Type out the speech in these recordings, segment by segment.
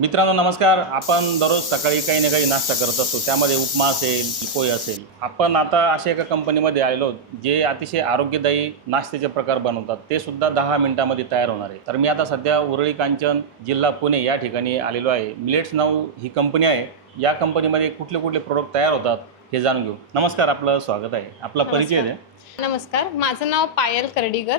मित्रांनो नमस्कार. आपण दररोज सकाळी काही ना काही नाश्ता करत असतो. त्यामध्ये उपमा असेल पोहे असेल. आपण आता अशा एका कंपनीमध्ये आलेलो जे अतिशय आरोग्यदायी नाश्त्याचे प्रकार बनवतात. ते सुद्धा दहा मिनिटामध्ये तयार होणार आहे. तर मी आता सध्या उरळी कांचन जिल्हा पुणे या ठिकाणी आलेलो आहे. मिलेट्स नाव ही कंपनी आहे. या कंपनीमध्ये कुठले कुठले प्रोडक्ट तयार होतात हे जाणून घेऊ. नमस्कार आपलं स्वागत आहे. आपला परिचय द्या. नमस्कार. माझं नाव पायल करडीकर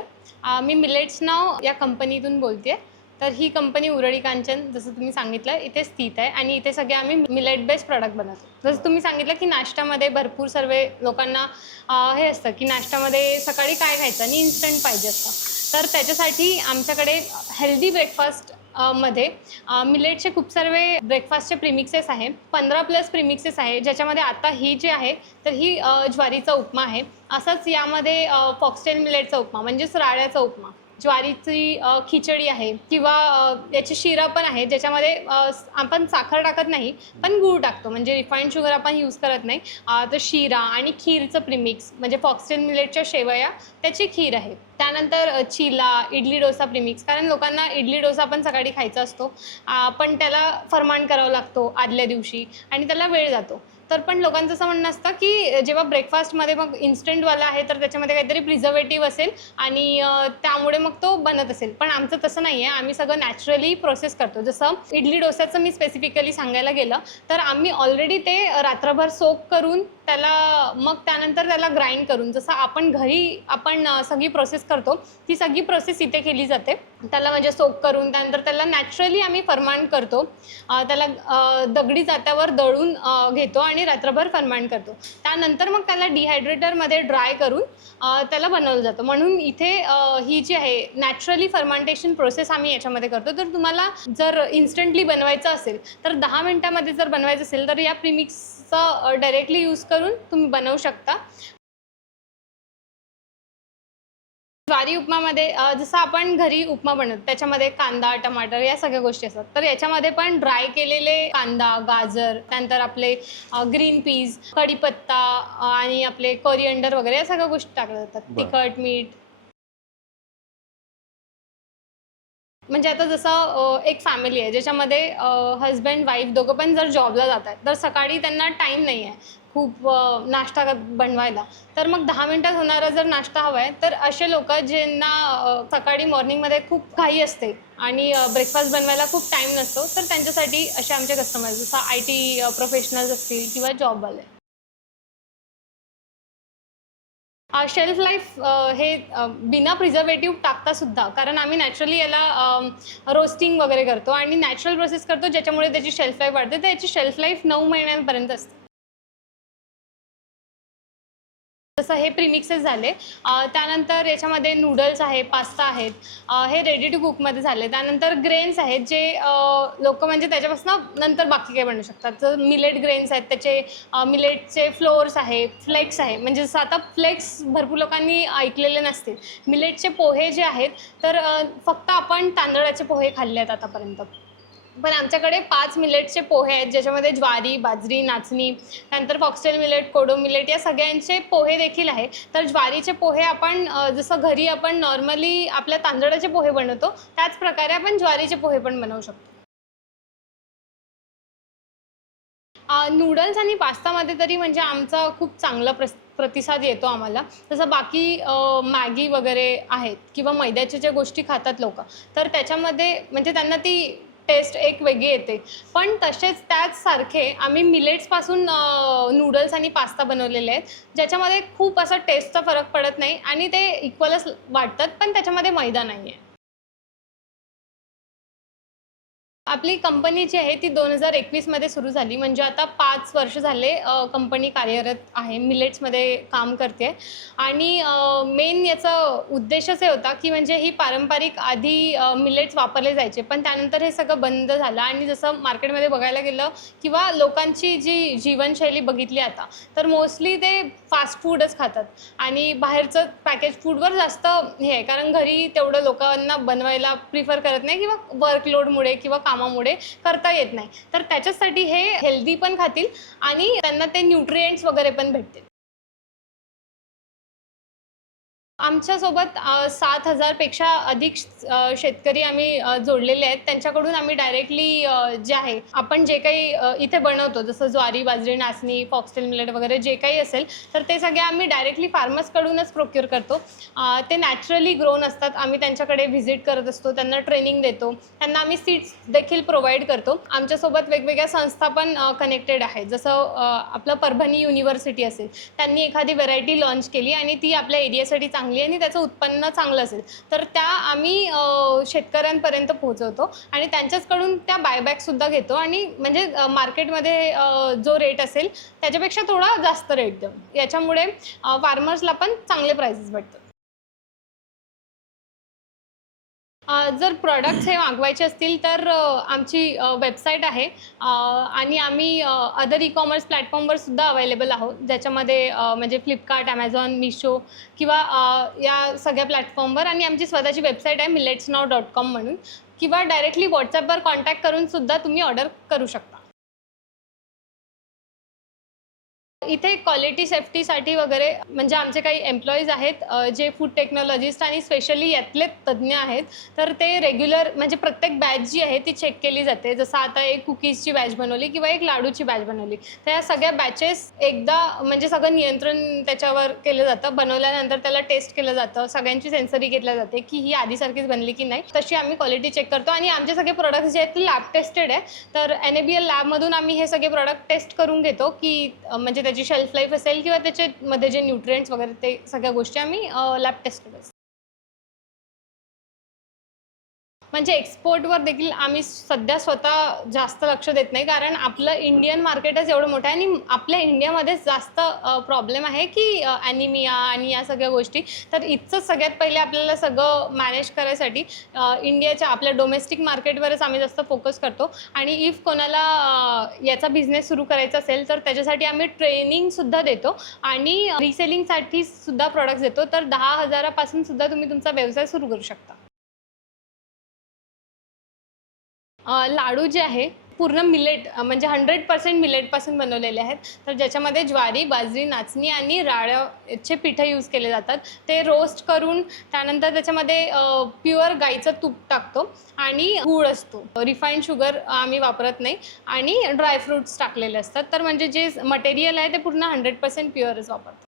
मी मिलेट्स नाव या कंपनीतून बोलते तर ही कंपनी उरळी कांचन जसं तुम्ही सांगितलं इथे स्थित आहे आणि इथे सगळे आम्ही मिलेट बेस्ड प्रॉडक्ट बनवतो. जसं तुम्ही सांगितलं की नाश्त्यामध्ये भरपूर सर्व लोकांना हे असतं की नाश्त्यामध्ये सकाळी काय खायचं आणि इन्स्टंट पाहिजे असतं. तर त्याच्यासाठी आमच्याकडे हेल्दी ब्रेकफास्टमध्ये मिलेटचे खूप सर्व ब्रेकफास्टचे प्रिमिक्सेस आहे. पंधरा प्लस प्रिमिक्सेस आहे. ज्याच्यामध्ये आता ही जी आहे तर ही ज्वारीचा उपमा आहे. असंच यामध्ये फॉक्सटेल मिलेटचा उपमा म्हणजेच राळ्याचा उपमा. ज्वारीची खिचडी आहे किंवा याची शिरा पण आहे ज्याच्यामध्ये आपण साखर टाकत नाही पण गूळ टाकतो. म्हणजे रिफाईंड शुगर आपण यूज करत नाही. तर शिरा आणि खीरचं प्रिमिक्स म्हणजे फॉक्सटेल मिलेटच्या शेवया त्याची खीर आहे. त्यानंतर चिला इडली डोसा प्रिमिक्स कारण लोकांना इडली डोसा पण सकाळी खायचा असतो. पण त्याला फरमान करावा लागतो आदल्या दिवशी आणि त्याला वेळ जातो. तर पण लोकांचं असं म्हणणं असतं की जेव्हा ब्रेकफास्टमध्ये मग इन्स्टंटवाला आहे तर त्याच्यामध्ये काहीतरी प्रिझर्वेटिव्ह असेल आणि त्यामुळे मग तो बनत असेल. पण आमचं तसं नाही आहे आम्ही सगळं नॅचरली प्रोसेस करतो. जसं इडली डोस्याचं मी स्पेसिफिकली सांगायला गेलं तर आम्ही ऑलरेडी ते रात्रभर सोक करून त्याला मग त्यानंतर त्याला ग्राइंड करून जसं आपण घरी आपण सगळी प्रोसेस करतो ती सगळी प्रोसेस इथे केली जाते. त्याला म्हणजे सोप करून त्यानंतर त्याला नॅचरली आम्ही फरमांड करतो. त्याला दगडी जात्यावर दळून घेतो आणि रात्रभर फरमांड करतो. त्यानंतर मग त्याला डिहायड्रेटरमध्ये ड्राय करून त्याला बनवलं जातं. म्हणून इथे ही जी आहे नॅचरली फर्मांटेशन प्रोसेस आम्ही याच्यामध्ये करतो. तर तुम्हाला जर इन्स्टंटली बनवायचं असेल तर दहा मिनटामध्ये जर बनवायचं असेल तर या प्रिमिक्सचा डायरेक्टली यूज करून तुम्ही बनवू शकता. ज्वारी उपमामध्ये जसं आपण घरी उपमा बनवतो त्याच्यामध्ये कांदा टमाटर या सगळ्या गोष्टी असतात. तर याच्यामध्ये पण ड्राय केलेले कांदा गाजर त्यानंतर आपले ग्रीन पीज कढीपत्ता आणि आपले कोरिअंडर वगैरे या सगळ्या गोष्टी टाकल्या जातात. तिखट मीठ. म्हणजे आता जसं एक फॅमिली आहे ज्याच्यामध्ये हस्बंड वाईफ दोघं पण जर जॉबला जात आहेत तर सकाळी त्यांना टाईम नाही आहे खूप नाश्ता बनवायला. तर मग दहा मिनटात होणारा जर नाश्ता हवा आहे तर असे लोक ज्यांना सकाळी मॉर्निंगमध्ये खूप घाई असते आणि ब्रेकफास्ट बनवायला खूप टाईम नसतो तर त्यांच्यासाठी असे आमचे कस्टमर्स जसं आय टी प्रोफेशनल्स असतील किंवा जॉबवाले शेल्फ लाईफ हे बिना प्रिझर्वेटिव्ह टाकता सुद्धा. कारण आम्ही नॅचरली याला रोस्टिंग वगैरे करतो. आणि नॅचरल प्रोसेस करतो ज्याच्यामुळे त्याची शेल्फ लाईफ वाढते. त्याची शेल्फ लाईफ नऊ महिन्यांपर्यंत असते. जसं हे प्रिमिक्सेस झाले. त्यानंतर याच्यामध्ये नूडल्स आहे पास्ता आहेत. हे रेडी टू कुकमध्ये झाले. त्यानंतर ग्रेन्स आहेत जे लोक म्हणजे त्याच्यापासून नंतर बाकी काही बनवू शकतात. तर मिलेट ग्रेन्स आहेत त्याचे मिलेटचे फ्लोअर्स आहे फ्लेक्स आहे. म्हणजे जसं आता फ्लेक्स भरपूर लोकांनी ऐकलेले नसतील. मिलेटचे पोहे जे आहेत तर फक्त आपण तांदळाचे पोहे खाल्ले आहेत आतापर्यंत. पण आमच्याकडे पाच मिलेटचे पोहे आहेत ज्याच्यामध्ये ज्वारी बाजरी नाचणी त्यानंतर फॉक्सटेल मिलेट कोडो मिलेट या सगळ्यांचे पोहे देखील आहे तर ज्वारीचे पोहे आपण जसं घरी आपण नॉर्मली आपल्या तांदळाचे पोहे बनवतो त्याच प्रकारे आपण ज्वारीचे पोहे पण बनवू शकतो. नूडल्स आणि पास्तामध्ये तरी म्हणजे आमचा खूप चांगला प्रस प्रतिसाद येतो आम्हाला. तसं बाकी मॅगी वगैरे आहेत किंवा मैद्याच्या ज्या गोष्टी खातात लोक तर त्याच्यामध्ये म्हणजे त्यांना ती टेस्ट एक वेगळी येते. पण तसेच त्याच सारखे आम्ही मिलेट्सपासून नूडल्स आणि पास्ता बनवलेले आहेत. ज्याच्यामध्ये खूप असा टेस्टचा फरक पडत नाही आणि ते इक्वलच वाटतात पण त्याच्यामध्ये मैदा नाही आहे आपली कंपनी जी आहे ती दोन हजार एकवीसमध्ये सुरू झाली. म्हणजे आता पाच वर्ष झाले कंपनी कार्यरत आहे. मिलेट्समध्ये काम करते. आणि मेन याचा उद्देशच हे होता की म्हणजे ही पारंपरिक आधी मिलेट्स वापरले जायचे. पण त्यानंतर हे सगळं बंद झालं. आणि जसं मार्केटमध्ये बघायला गेलं किंवा लोकांची जी जीवनशैली बघितली आता तर मोस्टली ते फास्ट फूडच खातात. आणि बाहेरचं पॅकेज फूडवर जास्त हे आहे. कारण घरी तेवढं लोकांना बनवायला प्रिफर करत नाही किंवा वर्कलोडमुळे किंवा काम कामामुळे करता येत नाही. तर त्याच्यासाठी हे हेल्दी पण खातील आणि त्यांना ते न्यूट्रिएंट्स वगैरे पण भेटतील. आमच्यासोबत सात हजारपेक्षा अधिक शेतकरी आम्ही जोडलेले आहेत. त्यांच्याकडून आम्ही डायरेक्टली जे आहे आपण जे काही इथे बनवतो जसं ज्वारी बाजरी नाचणी फॉक्सटेल मिलेट वगैरे जे काही असेल तर ते सगळे आम्ही डायरेक्टली फार्मर्सकडूनच प्रोक्युअर करतो. ते नॅचरली ग्रोन असतात. आम्ही त्यांच्याकडे व्हिजिट करत असतो त्यांना ट्रेनिंग देतो. त्यांना आम्ही सीड्स देखील प्रोव्हाइड करतो. आमच्यासोबत वेगवेगळ्या संस्था पण कनेक्टेड आहेत. जसं आपलं परभणी युनिव्हर्सिटी असेल त्यांनी एखादी व्हरायटी लॉन्च केली आणि ती आपल्या एरियासाठी चांगली चांगली आणि त्याचं उत्पन्न चांगलं असेल. तर त्या आम्ही शेतकऱ्यांपर्यंत पोहोचवतो आणि त्यांच्याचकडून त्या बायबॅकसुद्धा घेतो आणि म्हणजे मार्केटमध्ये जो रेट असेल त्याच्यापेक्षा थोडा जास्त रेट देऊ. याच्यामुळे फार्मर्सला पण चांगले प्राइसेस भेटतात. जर प्रॉडक्ट्स हे मागवायचे असतील तर आमची वेबसाईट आहे. आणि आम्ही अदर ई कॉमर्स प्लॅटफॉर्मवर सुद्धा अवेलेबल आहोत. ज्याच्यामध्ये म्हणजे फ्लिपकार्ट ॲमेझॉन मिशो किंवा या सगळ्या प्लॅटफॉर्मवर आणि आमची स्वतःची वेबसाईट आहे मिलेट्स नाव डॉट कॉम म्हणून. किंवा डायरेक्टली व्हॉट्सॲपवर कॉन्टॅक्ट करून सुद्धा तुम्ही ऑर्डर करू शकता. इथे क्वालिटी सेफ्टीसाठी वगैरे म्हणजे आमचे काही एम्प्लॉईज आहेत जे फूड टेक्नॉलॉजिस्ट आणि स्पेशली यातले तज्ज्ञ आहेत तर ते रेग्युलर म्हणजे प्रत्येक बॅच जी आहे ती चेक केली जाते. जसं आता एक कुकीजची बॅच बनवली किंवा एक लाडूची बॅच बनवली. तर या सगळ्या बॅचेस एकदा म्हणजे सगळं नियंत्रण त्याच्यावर केलं जातं. बनवल्यानंतर त्याला टेस्ट केलं जातं. सगळ्यांची सेन्सरी घेतल्या जाते की ही आधीसारखीच बनली की नाही. तशी आम्ही क्वालिटी चेक करतो. आणि आमचे सगळे प्रोडक्ट्स जे आहेत ते लॅब टेस्टेड आहे. तर एन ए बी एल लॅबमधून आम्ही हे सगळे प्रोडक्ट टेस्ट करून घेतो की म्हणजे त्याची शेल्फ लाईफ असेल किंवा त्याच्यामध्ये जे न्यूट्रिएंट्स वगैरे ते सगळ्या गोष्टी आम्ही लॅब टेस्टेड करतो म्हणजे एक्सपोर्टवर देखील आम्ही सध्या स्वतः जास्त लक्ष देत नाही. कारण आपलं इंडियन मार्केटच एवढं मोठं आहे आणि आपल्या इंडियामध्येच जास्त प्रॉब्लेम आहे की ॲनिमिया आणि या सगळ्या गोष्टी. तर इथचं सगळ्यात पहिले आपल्याला सगळं मॅनेज करायसाठी इंडियाच्या आपल्या डोमेस्टिक मार्केटवरच आम्ही जास्त फोकस करतो. आणि इफ कोणाला याचा बिझनेस सुरू करायचा असेल तर त्याच्यासाठी आम्ही ट्रेनिंगसुद्धा देतो. आणि रिसेलिंगसाठी सुद्धा प्रॉडक्ट्स देतो. तर दहा हजारापासून सुद्धा तुम्ही तुमचा व्यवसाय सुरू करू शकता. लाडू जे आहे पूर्ण मिलेट म्हणजे हंड्रेड पर्सेंट मिलेटपासून बनवलेले आहेत. तर ज्याच्यामध्ये ज्वारी बाजरी नाचणी आणि राळ्याचे पिठं यूज केले जातात. ते रोस्ट करून त्यानंतर त्याच्यामध्ये प्युअर गाईचं तूप टाकतो आणि गूळ असतो. रिफाईंड शुगर आम्ही वापरत नाही आणि ड्रायफ्रुट्स टाकलेले असतात. तर म्हणजे जे मटेरियल आहे ते पूर्ण हंड्रेड पर्सेंट प्युअरच वापरतो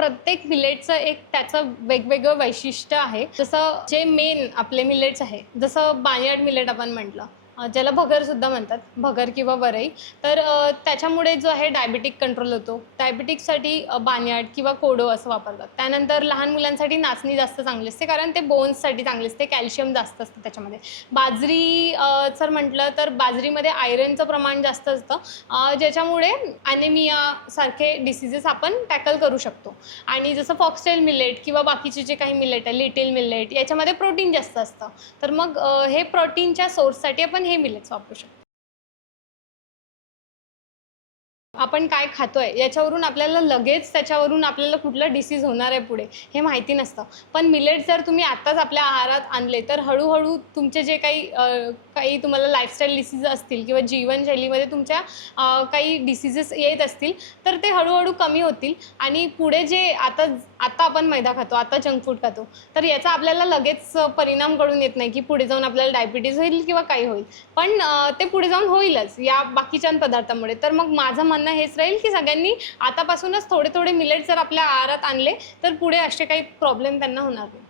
प्रत्येक मिलेटचं एक त्याचं वेगवेगळं वैशिष्ट्य आहे. जसं जे मेन आपले मिलेट्स आहे जसं बानियाड मिलेट आपण म्हटलं ज्याला भगरसुद्धा म्हणतात भगर किंवा वरई. तर त्याच्यामुळे जो आहे डायबिटिक कंट्रोल होतो. डायबिटिकसाठी अं, किंवा कोडो असं वापरतात. त्यानंतर लहान मुलांसाठी नाचणी जास्त चांगली असते कारण ते बोन्ससाठी चांगले असते कॅल्शियम जास्त असतं त्याच्यामध्ये. बाजरी जर म्हटलं तर बाजरीमध्ये आयरनचं प्रमाण जास्त असतं ज्याच्यामुळे ॲनेमियासारखे डिसिजेस आपण टॅकल करू शकतो. आणि जसं फॉक्सटेल मिलेट किंवा बाकीचे जे काही मिलेट आहे लिटिल मिलेट याच्यामध्ये प्रोटीन जास्त असतं. तर मग हे प्रोटीनच्या सोर्ससाठी आपण हे मिलेट्स वापरू शकतो. आपण काय खातोय याच्यावरून आपल्याला लगेच त्याच्यावरून आपल्याला कुठला डिसीज होणार आहे पुढे हे माहिती नसतं. पण मिलेट जर तुम्ही आत्ताच आपल्या आहारात आणले तर हळूहळू तुमचे जे काही काही तुम्हाला लाईफस्टाईल डिसीज असतील किंवा जीवनशैलीमध्ये तुमच्या काही डिसिजेस येत असतील तर ते हळूहळू कमी होतील. आणि पुढे जे आता आता आपण मैदा खातो आता जंक फूड खातो. तर याचा आपल्याला लगेच परिणाम कळून येत नाही की पुढे जाऊन आपल्याला डायबिटीज होईल किंवा काही होईल. पण ते पुढे जाऊन होईलच या बाकीच्या पदार्थामुळे. तर मग माझं म्हणणं हेच राहील की सगळ्यांनी आतापासूनच थोडे थोडे मिलेट जर आपल्या आहारात आणले तर पुढे असे काही प्रॉब्लेम त्यांना होणार नाही.